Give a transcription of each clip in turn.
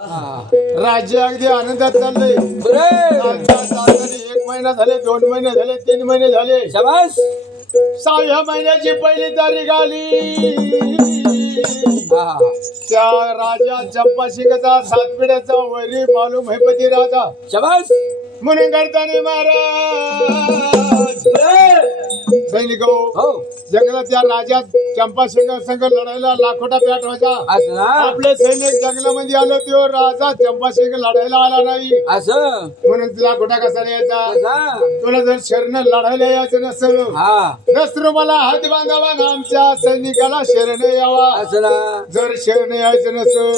राज्य अगदी आनंदात चाललंय. एक महिना झाले, 2 महिने झाले, 3 महिने झाले. शाबास. 6व्या महिन्याची पहिली तारीख आली. त्या राजा चंपाशिंगचा 7 पिढ्याचा वैरी मालूम हैपती राजा. शाबास. म्हणून करताना महाराज सैनिक हो जंगलात त्या राजा चंपाशिंग संघ लढायला लाखोटा पॅट व्हायचा. असं आपले सैनिक जंगलामध्ये आलो तो राजा चंपाशिंग लढायला आला नाही. असं म्हणून तुला लाखोटा कसा यायचा? तुला जर शरण लढायला यायचं नसेल नसर मला हात बांधावा ना आमच्या सैनिकाला शरण यावा. असं जर शरण यायचं नसेल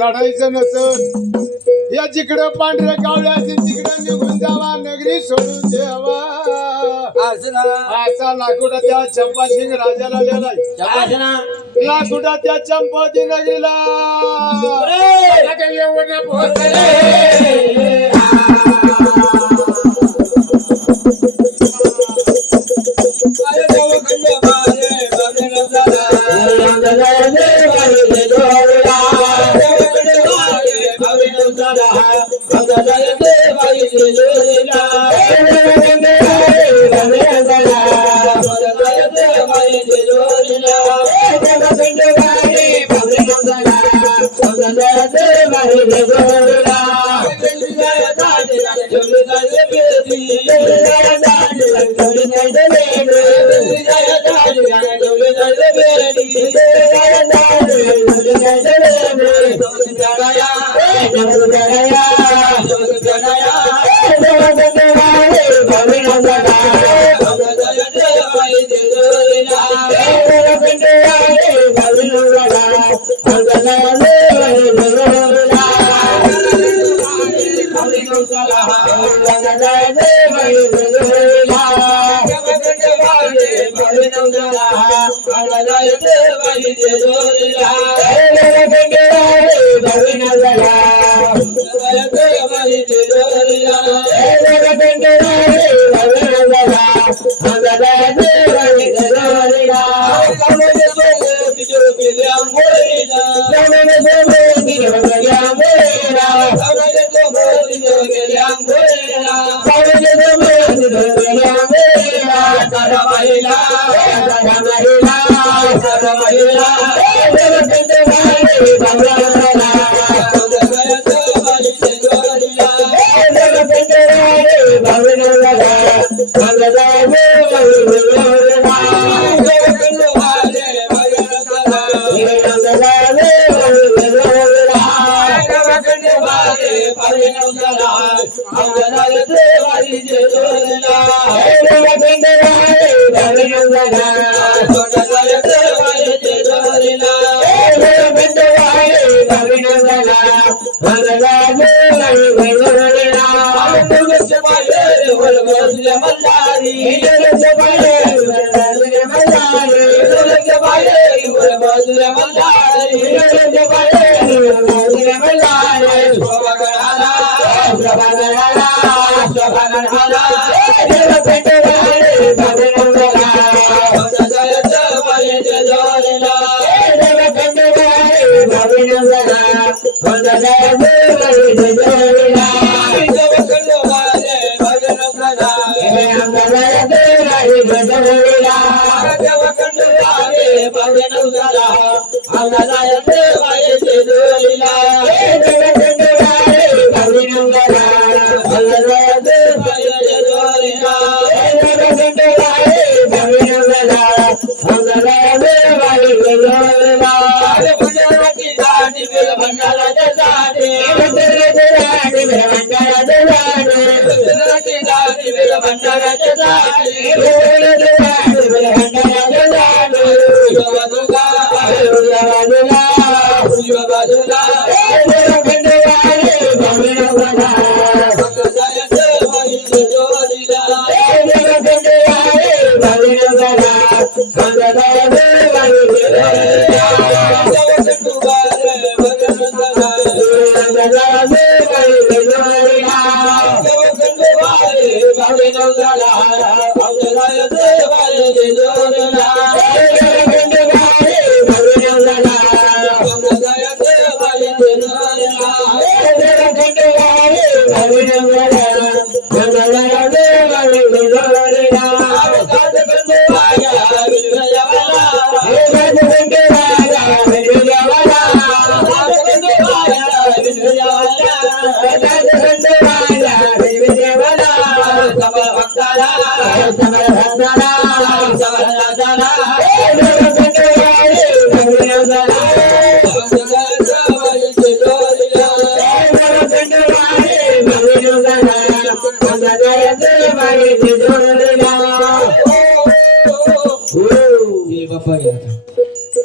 लढायचं नसेल या जिकडं पांढरे कावळे असेल तिकडं निघून जावा नगरी सोडून द्यावा. असा लाखोटा त्या चंपाशिंग राजाला लिहिलाय. लाखोटा त्या चंपावती नगरीला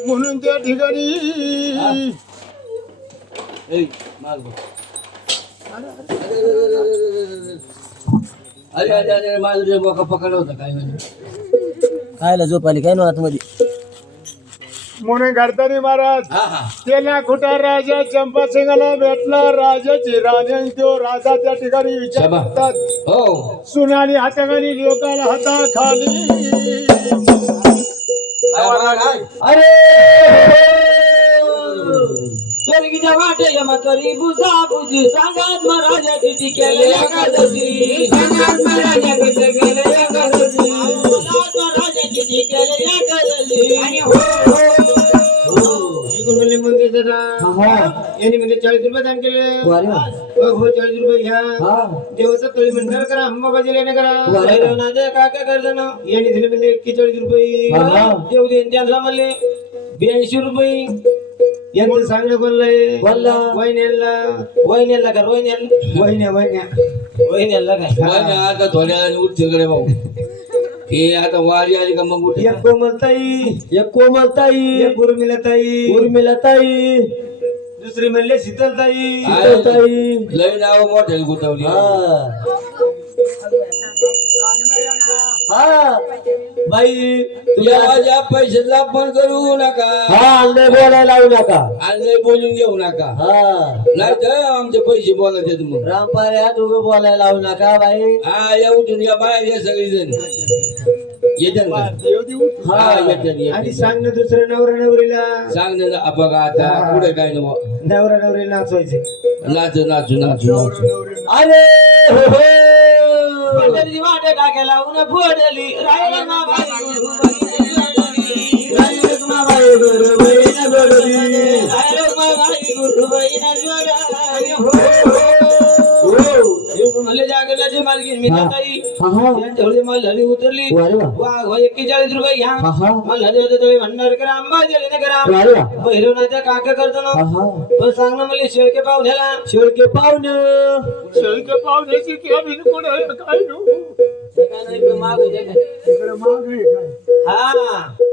म्हणून त्या ठिकाणी अरे माझं बोका पकडलं होतं काय म्हणजे खायला झोप आली काय ना आतमध्ये म्हणून करताना महाराज त्याला खोटा राजा चंपासिंगाला भेटला राजाची राजा तो राजा त्या ठिकाणी विचारतात हो सुनाली हाताखाली लोकाला हाता खाली अरे स्वर्गीच्या वाटे यमा करी बुजा बुजी सांगात महाराजा किती केले एकादशी सांगात महाराजा किती केले एकादशी सांगात महाराजा किती केले एकादशी आणि म्हणले मग यांनी म्हणजे 40 रुपये दान केले हो 40 रुपये घ्या देवाचा तळी म्हणणार करा अंबाबाजी लेणे करा काका करताना यांनी दिले म्हणजे 41 रुपये देव देन त्यांना म्हणले 82 रुपये यांचं सांगणं बोललंय वहिन्याला कर वहिन्याला काय आता थोड्या उठकडे भाऊ हे आता वारी आली का मग उठ एक कोमलताई एक उर्मिलाताई दुसरी म्हणले शीतलताई लय नाव मोठ्या गुतवली बाई माझ्या पैशाचा पण करू नका बोलायला लावू नका आणि बोलून घेऊ नका नाही तर आमचे पैसे बोलत येत मग रामपाऱ्या तू बोलायला लावू नका बाई हा या उठून या बाहेर या सगळी जण येतात आणि सांग ना दुसऱ्या नवरा नवरीला सांग ना बघा आता पुढे काय ना नवरा नवरीला नाचवायचे नाचू अरे वाट टाकायला उन्हा फोडली जागेची मालकीन मी ताई उतरली 41 रुपये घ्या म्हणणार करा अंबाजी करा भैरवनाथच्या काका करतो ना सांग ना मला शेळके पाहुण्याची काय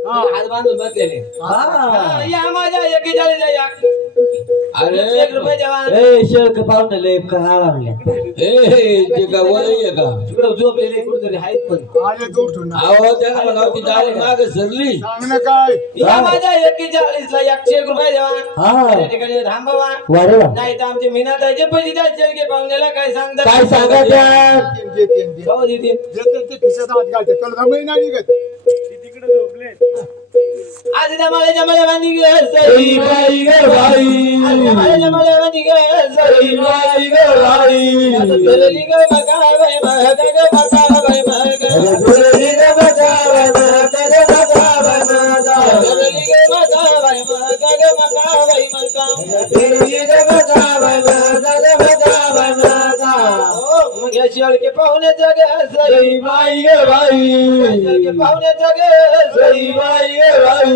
हात बांधून बसलेले या माझ्या 41 अरे 1 रुपये देवा शेळके पाहुणे ते का वय का तिकडे झोपलेले कुठेतरी आहेत पण अहो त्याला म्हणावं की जाऊन माग सरली सांगणं काय या माझ्या 41 ला 101 रुपये देवा त्या ठिकाणी थांबावा नाही तर आमचे मीनाताईचे पैसे द्या शेळके पाहुण्याला काय सांगता काय महिना निघत तिकडे झोपले आज जमाल्या बांधी गे सई बाई गे बाई जमाल्या बांधी गे सई बाई गे बाई चलली गे मका बाई मका गे मका बाई मका चलली गे मका बाई मका गे मका बाई मका चलली गे मका बाई मका गे मका बाई मका चलली गे मका बाई मका गे मका बाई मका मग या शेळके पाहुण्याचा गे सई बाई गे बाई शेळके पाहुण्याचा गे सई बाई गे बाई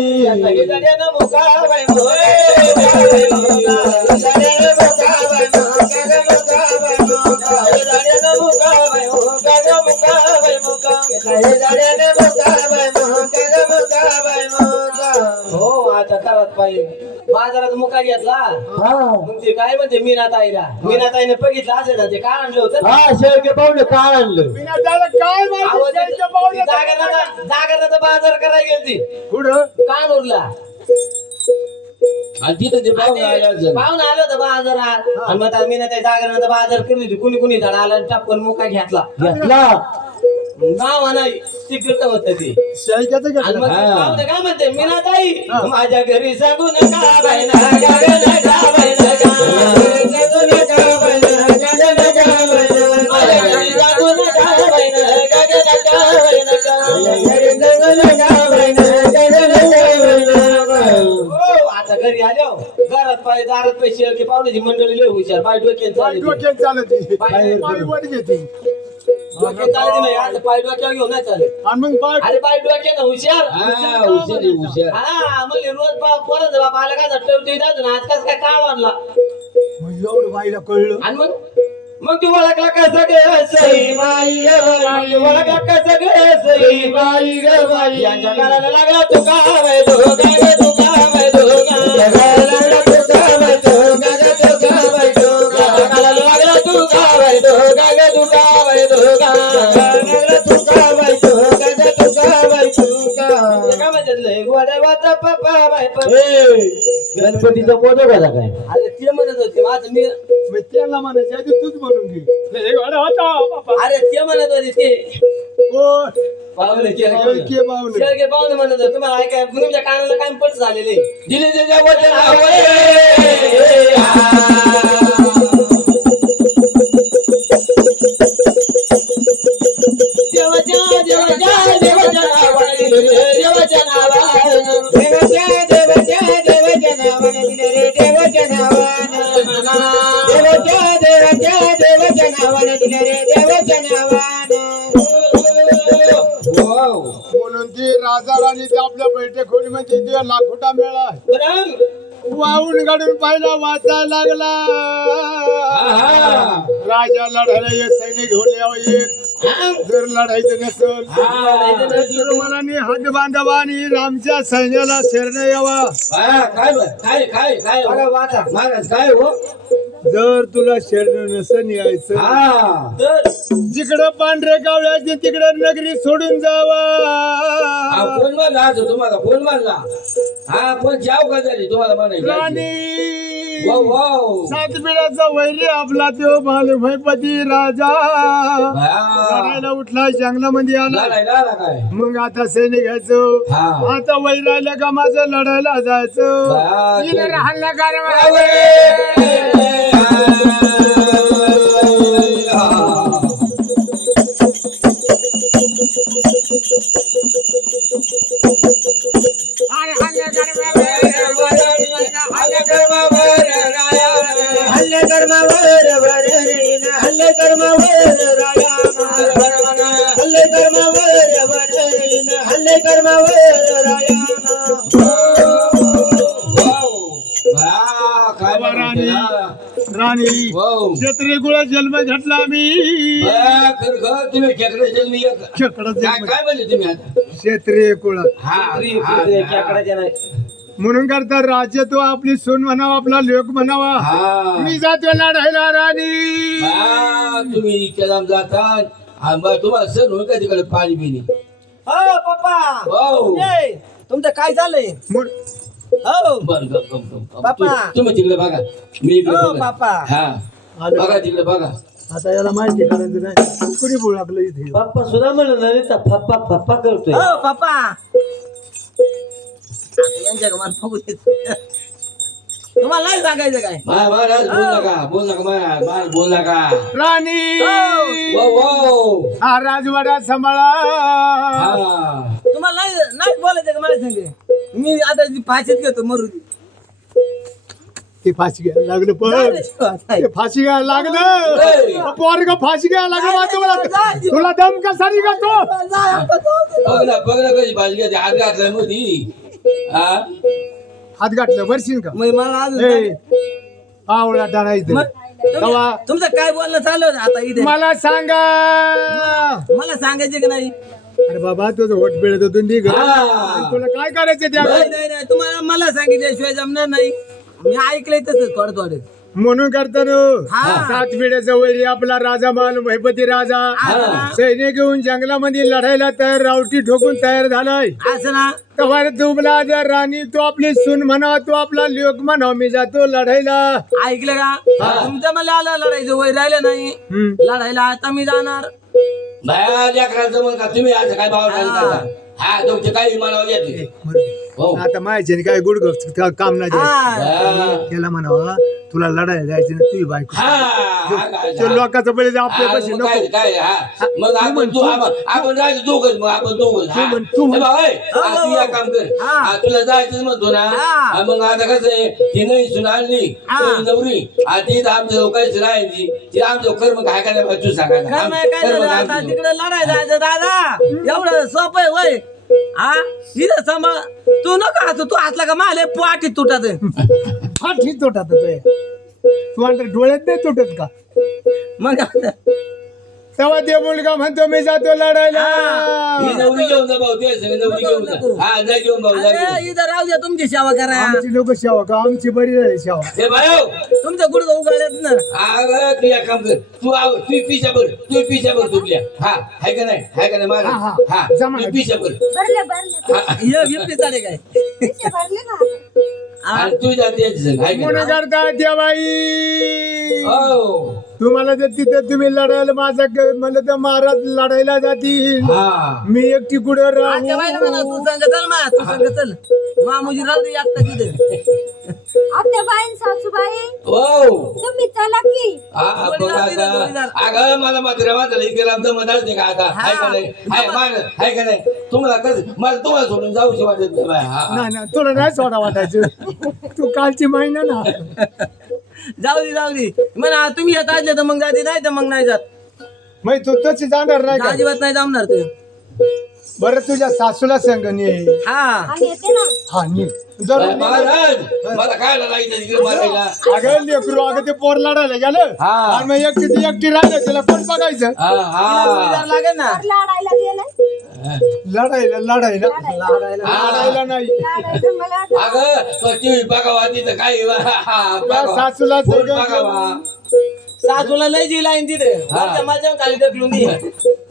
हो आता करत पाहिजे बाजारात मुका घेतला मग ते काय म्हणते मीनाताईने बघितलं असेल ना ते काय आणलं होतं शेळके पाहुणे काय आणलं जागरणाचा बाजार करायला गेलती पुढं कानूरला तिथं ते पाहून पाहून आलं होतं बाजारात आणि मग मीनाताई जागरणाचा बाजार केली होती कुणी झाड आला टपकन मुका घेतला नाव नाही तिकडचं होतं ते शाळेचं का आणि मग हा. पाहुणे काय म्हणते मी ना ताई माझ्या घरी सांगू नका बाई नका नका बाई नका सांगू नका बाई नका नका बाई नका माझ्या घरी सांगू नका बाई नका नका बाई नका घरी सांगू नका बाई नका नका बाई नका हो आता घरी आलो घरात पाय दारात पैसे की पाहुण्याची मंडळी लय हुशार पाय डोक्यात चालली डोक्यात चालत पाय- पाय वर घेते डोक्यात चालली नाही आता पाय डोक्यावर घेऊन नाही चालेल आणि मग पाय अरे पाय डोक्यात हुशार हा हुशार आहे, हुशार हा म्हणले रोज परत बाप आला का ठेवते ना आज कस काय काव आणला मग एवढं बाईला कळलं आणि मग तू ओळखला का सगळे सई बाई ग बाई ओळखला का सगळे सई बाई ग बाई यांच्या कानाला लागला तू का बाई धोका ग तू का बाई धोका लागला तू का बाई धोका ग तू का बाई धोका कानाला लागला तू का बाई धोका ग तू का बाई धोका लागला तू का बाई धोका ग तू का बाई धोका काय म्हणतात लय गोड्यावाचा पप्पा बाई गणपतीचा मोदक होता काय अरे ते म्हणत होते माझं मी मग त्याला म्हणायचं आधी तूच म्हणून घे हे वाडा होता बाबा अरे ते म्हणत होते ते कोण पाहुणे के पाहुणे शेळके पाहुणे म्हणत होते तुम्हाला ऐकाय तुमच्या कानाला काय पट झालेले दिले त्याच्या वचन देवाच्या देवाच्या देवाच्या नावाने दिले रे देवाच्या नावाने देवाच्या देवाच्या देवाच्या नावाने दिले रे देवाच्या नावाने देवाच्या देवाच्या देवाच्या नावाने दिले रे देवाच्या नावाने म्हणून ती राजा राणी ते आपल्या बैठक खोलीमध्ये ते लाखोटा मेळा बरं वाहून गाडून पाहिला वाचायला लागला राजा लढायला ये सैनिक घेऊन यावं एक जर लढायचं नसल तर मला हात बांधावा आणि रामच्या सैन्याला शरण यावा काय काय काय काय बघा वाचा महाराज काय हो जर तुला शरण नसन यायचं हा तर जिकडं पांढरे कावळ्याचे तिकडं नगरी सोडून जावा फोन मारला आज तुम्हाला फोन मारला हा फोन जाव का झाली तुम्हाला म्हणायचं राणी वाव वाव सात पिढ्याचा वैरी आपला तो भालभयपती राजा लढायला उठला जंगलामध्ये आला लाला काय मग आता सैनिक घ्यायचं हा. आता वैरायला का माझं लढायला जायचं हा, हिला ते- राहणं कारवा. अरे हल्ला कारवा. हल्ले कर्मावर वरील हल्ले कर्मावर राया हल्ले कर्मावर वरील हल्ले कर्मावर राया काय राणी म्हणते राणी वाव क्षेत्रीय गुळा जन्म घेतला मी खरं तुम्ही खेकडे जन्मी एक खेकडा काय जन्म काय म्हणले तुम्ही आता क्षेत्रीय कुळा हा खेकडाच्या नाही म्हणून करता राज्य तो आपली सून म्हणावा आपला लोक म्हणावा हा मी जातो लढायला राणी हा, तुम्ही केलाम जातात आणि मग तुम्हाला सण होईल का तिकडे पाणी बिनी हो पप्पा वाव ए, तुमचं काय झालंय म्हण- हो बर गप गप गप बाप्पा. तुम्ही तिकडे बघा मी इकडे हो, बघा बाप्पा. हा बघा तिकडे बघा आता याला माहिती करायचं नाही कुणी बोलाकलं इथे पप्पा सुद्धा म्हणत नाही फप्पा फप्पा करतोय हो पप्पा यांच्या मला बघू देत. तुम्हाला नाही सांगायचं काय महाराज बोल नका बोल नका महाराज बोल नका राणी वाव वाव हा राजवाडा सांभाळा हा तुम्हाला नाही बोलायचं का मला सांगे मी आता ती फाशीत घेतो मरू दी. ते फाशी घ्यायला लागलं पण ते फाशी घ्यायला लागलं पोरग फाशी घ्यायला लागलं तुला तुला दम कसा निघतो बघ ना कशी भाजी घ्यायची हात घातलाय मोदी हा हात गाठलं बरशील का मग मला अजून ए, पावळा धरायचं मग तेव्हा तुमचं काय बोलणं चालू होतं आता इथे मला सांगा मला सांगायचे की नाही अरे बाबा तुझं होट पिळत होतो निघ हा. तुला काय करायचं त्या नाही नाही नाही, तुम्हाला मला सांगितल्याशिवाय जमणार नाही मी ऐकलंय तसंच थोडं थोडं म्हणून करताना हा. सात पिढ्याचा वैरी आपला राजा मान भयपती राजा हा. सैनिक घेऊन जंगलामध्ये लढायला तयार रावटी ठोकून तयार झालाय असं ना तवार दुबला जर राणी तो आपली सून म्हणा तो आपला लोक म्हणा मी जातो लढायला ऐकलं का तुमचं मला आलं लढायचं वय राहिलं नाही हम्म. लढायला आता मी जाणार बाया लेकराचं मग का तुम्ही असं काय भाव करता हा तुमचे काही म्हणावं येते हो आता माहिती काय गुड काम नाही हा. त्याला म्हणावा तुला लढायला जायचं ना तुझी बायको हा ते लोकांचं बळी आपल्या हा, पैसे मग नको काय काय हा मग आपण जायचं दोघच मग आपण दोघच तू म्हण, तू म्हण. तू या काम कर हा, तुला जायचं म्हणतो ना हा, मग आता कसं आहे ती नाही सुना आणली ती नवरी ती आमच्या लोकांची राहायची ती आमचं कर्म काय करायला तू सांगायचं काय झालं आता तिकडे लढायला जायचं दादा एवढं सोपं आहे वय हा इथं सांभाळ तू नका हसू तू हसला का माले पाठी तुटत हा ठीक तुटत तू अंतर डोळ्यात नाही तुटत का मग आता तेव्हा ते मुलगा म्हणतो मी जातो लढायला ही नवरी घेऊन जा भाऊ ते नवरी घेऊन जा हा जा घेऊन भाऊ जा घेऊन अरे इथं राहू द्या तुमची सेवा करा आमची लोक सेवा का आमची बरी झाली सेवा हे भाऊ तुमचं गुडघं उघडत ना अगं तू एक काम कर तू पिशा भर तुपल्या हा हाय का नाही माझा हा, हा. हा जमा. तू पिशा भर हे गिफ्ट चालेल काय आणि तू जाते हाय का कोण नाही? करता देवाई हो तुम्हाला जर तिथे तुम्ही लढायला माझा मला तर महाराज लढायला जातील हा मी एकटी कुठे आजच्या बाईला म्हणा तू संग चल मा तू संग चल मामुजी राहू दे आता तिथे आत्याबाई सासूबाई हो तुम्ही चला की हा बघ आता अगं मला मात्र माझा इकडे आमचं मधाच नाही का आता हाय का नाही हाय का नाही तुम्हाला कसं मला तुम्हाला सोडून जाऊशी वाटत नाही बाय हा नाही नाही तुला नाही सोडा वाटायचं तू कालची महिना ना जाऊ दे म्हणा तुम्ही येत असले तर मग जाते नाही तर मग नाही जात मग तू तशी जाणार नाही का अजिबात नाही जमणार तू बरं तुझ्या सासूला सांग नी हा आणि येते ना हा नी जरूर नी. महाराज मला काय लागायचं तिकडे मारायला अगं लेकरू अगं ते पोर लढायला गेलं हा. आणि मग एकटी राहिलं त्याला कोण बघायचं हा हा जोडीदार लागेल ना तर लाडायला गेलाय लढायला नाही लाडायचं मला वाटलं अगं तो टीव्ही बघावा तिथं काय त्या सासूला फोन सगळं बघावा सासूला लय जी लाईन तिथे माझ्या खाली ढकलून दे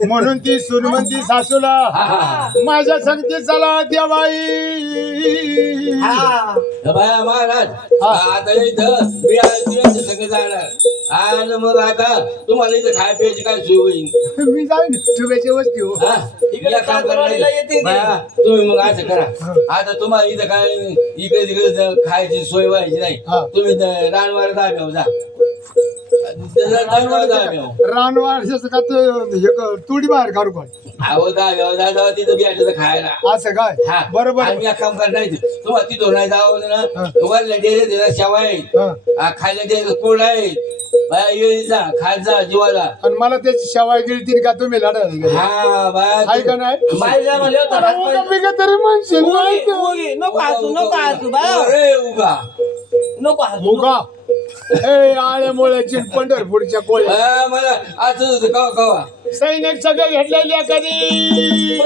म्हणून ती सून म्हणती सासूला माझ्या संगती चला देवाई बाया महाराज आता इथं मी तुझ्या सगळं जाणार आणि मग आता तुम्हाला इथं खाय प्यायची काय सोय होईल मी जाईन शुभेच्छा वस्ती हो हा? या काम सासरवाडीला येते ती. बाया, तुम्ही मग असं करा आता तुम्हाला इथं काय इकडे तिकडे खायची सोय व्हायची नाही हा. तुम्ही रानवार दाब्यावर जा रानवार दाब्यावर रानवार का तुडी बाहेर काढू कोण अहो दाब्यावर जा तिथं बियाचं खायला असं काय हा बरोबर आणि या काम करायचं तुम्हाला तिथं नाही जावं ना वरल्या डेरे दिला शेवा आहेत हा. खायला डेरे कोळ आहेत बाया येईल जा खात जा जीवाला आणि मला त्याची शेवाय गिळतील का तुम्ही लढायला गेले हा बाया आहे का नाही बाहेर म्हणले होता हात पाय- मी का तरी म्हणशील नाही का? उगी, नको हसू बाय अरे उगा नको हसू उगा ए आळे मोळ्याची पंढरपूरच्या कोळ्या हा, मला असं होतं कवा कवा सैनिक सगळे घेतलेल्या कधी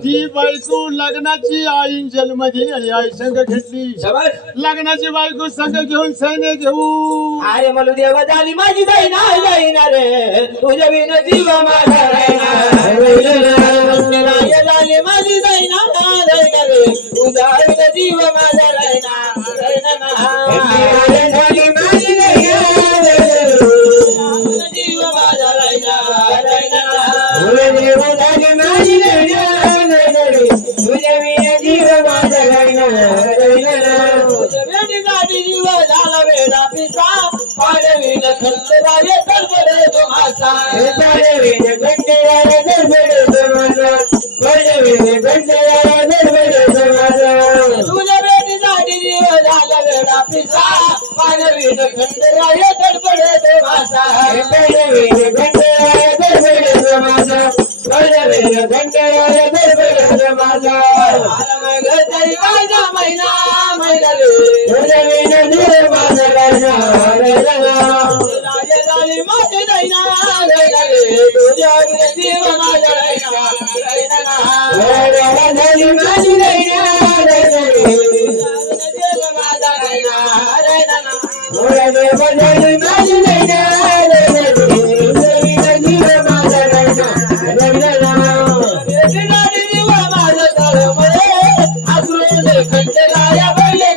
ती बायको लग्नाची आई जन्मदिन आणि आई संघ घेतली शाबास लग्नाची बायको संघ घेऊन सैनिक घेऊ अरे मला देवा झाली माझी जाईना रे तुझ्या विन जीव माझा झाली माझी जाईना रे तुझ्या विन जीव माझा जीव गाडी जीव झाला वेडा पिसा पाडवीन खंडराये दरबडे तुम्हाचा पाडवीन खंडराये दरबडे तुम्हाचा पाडवीन खंडराये दरबडे तुम्हाचा तुझ्या बेटी गाडी जीव झाला वेडा पिसा पाडवीन खंडराये दरबडे तुम्हाचा पाडवीन खंडराये दरबडे तुम्हाचा पाडवीन खंडराये दरबडे तुम्हाचा महिना रे तुझ्या विन जीव माझा राजधानी माझे दैना रे तुझ्या विन जीव माझा राजधानी माझी दैना रे जीव माझा राजधानी माझी दैना रे तुझ्या विन जीव माझा राजधानी जीव माझा तळमळे आकृत खंडराया बोले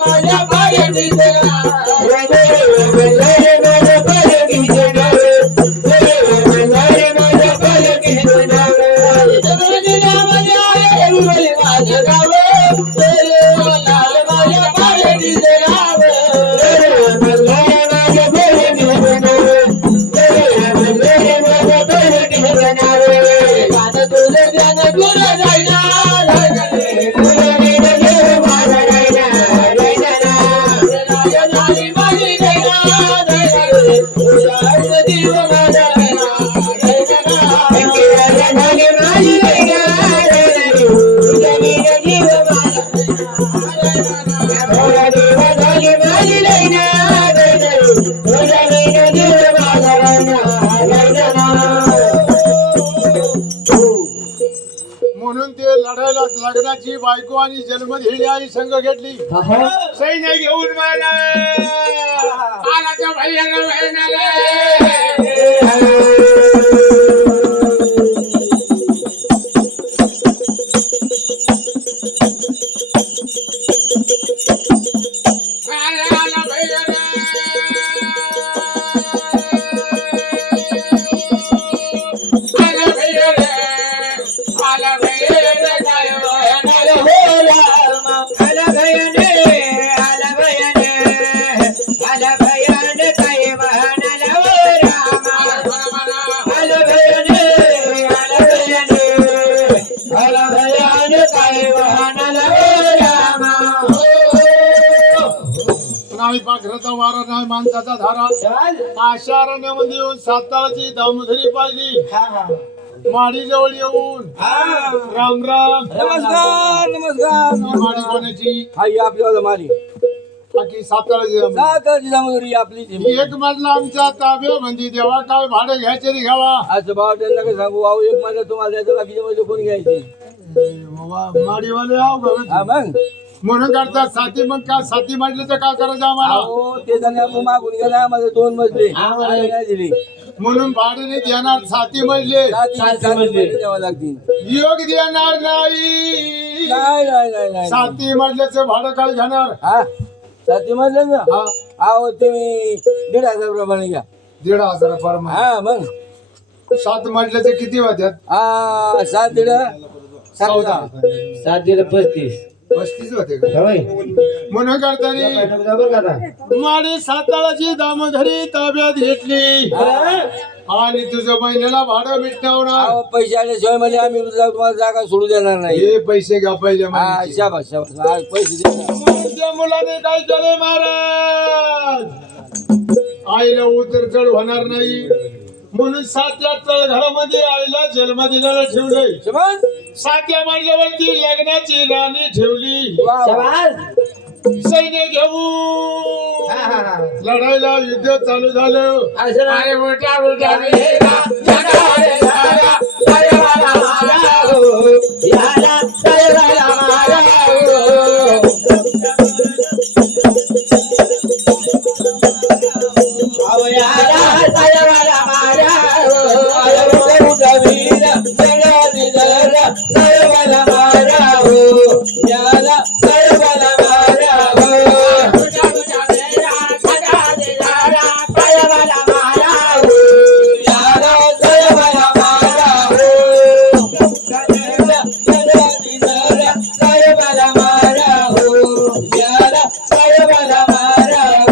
माझ्या पायरीचे म्हणून ते लढायला लग्नाची बायको आणि जन्मदिनी आई संघ घेतली सैन्य घेऊन मला आला त्या भैयाला नाही पाखराचा वारा नाही माणसाचा धारा अशा अरण्यामध्ये येऊन साताराची दामोदरी पाहिली माडी जवळ येऊन राम राम नमस्कार नमस्कार ही माडी कोणाची हाई आपल्याला मारी बाकी साताराची दामोदरी. सातारची दामोदरी आपली ही एक मधला आमच्या ताब्यामध्ये देवा काय भाडं घ्यायचे रे घ्यावा असं भाव त्यांना काय सांगू भाऊ एक माझं तुम्हाला द्यायचं बाकीच्या मध्ये कोण घ्यायचे बाबा माडीवाले आव हा मग म्हणून करतात साथी मग काय साथी म्हटलं तर काय करायचं आम्हाला अहो ते जाणे आपण मागून गेला आम्हाला 2 मजले आम्हाला नाही दिली म्हणून भाडे देणार साथी मजले सात मजले द्यावं लागतील योग देणार नाही नाही नाही नाही नाही साथी मजल्याचं भाडं काय घेणार हा साती मजले ना हा अहो तुम्ही 1,500 प्रमाणे घ्या 1,500 फर्मा हा मग 7 मजल्याचे किती होत्यात हा 7 दीड 14 7 दिलं 35 35 होते का होय म्हणून करताना बरोबर का आता? माडी साताराची दामोदरी ताब्यात घेतली आणि तुझ्या बहिणीला भाडं मिटवणार अहो पैसे आल्याशिवाय म्हणजे आम्ही तुम्हाला जागा सोडू देणार नाही हे पैसे घ्या पहिले हा माणसाचे. शाबास शाबास हा, पैसे देणार म्हणून त्या मुलाने काय केले महाराज आईला उतर चढ होणार नाही म्हणून 7 तळ घरामध्ये आईला जन्म दिल्याला ठेवलंय समज 7 मांडल्यावरती लग्नाची राणी ठेवली वा वा. शाबास. सैन्य घेऊ लढायला युद्ध चालू झालं असं नाही. अरे मोठ्या मोठ्या विहिरा, जगाले धारा, तळवाला मारा हो, याला तळवाला मारा हो. अहो याला तळवाला मारा हो, अरे मोठ्या मोठ्या विहिरा, जगाले धारा, तळवाला मारा हो, याला तळवाला मारा हो. मोठ्या मोठ्या विहिरा, जगाले धारा, तळवाला मारा हो, याला तळवाला मारा हो. जगाले धारा, तळवाला मारा हो, याला तळवाला मारा हो.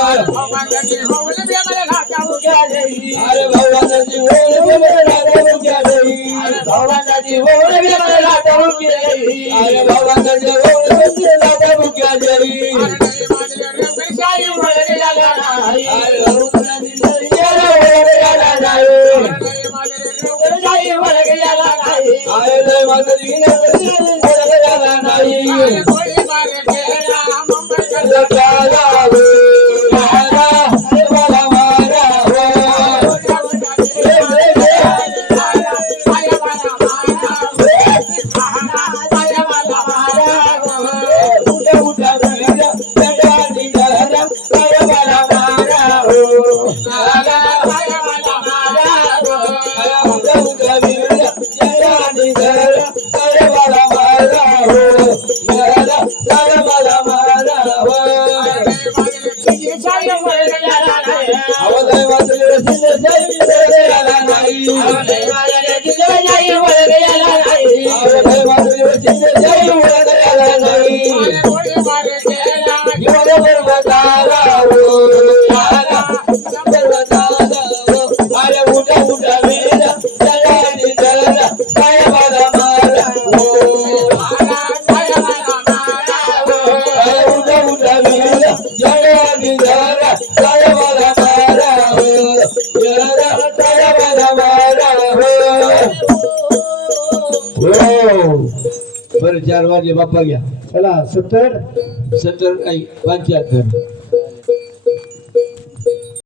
अरे भगवानाची ओळ बेमला घालून गेली. अरे भगवानाची ओळ बेमला घालून गेली. अरे भगवानाची ओळ बेमला घालून काय मला मारावं आवाज वाजले शिंदेशाही वळगयाला नाही आवाज वाजले शिंदेशाही वळगयाला नाही अरे उठा उठा वीरा जगानी जगला काय मला मारावं उठा उठा वीरा जगानी जगला काय मला मारावं काय मला मारावं बरं 4 वाजले बाप्पा घ्या चला 70 70 नाही 75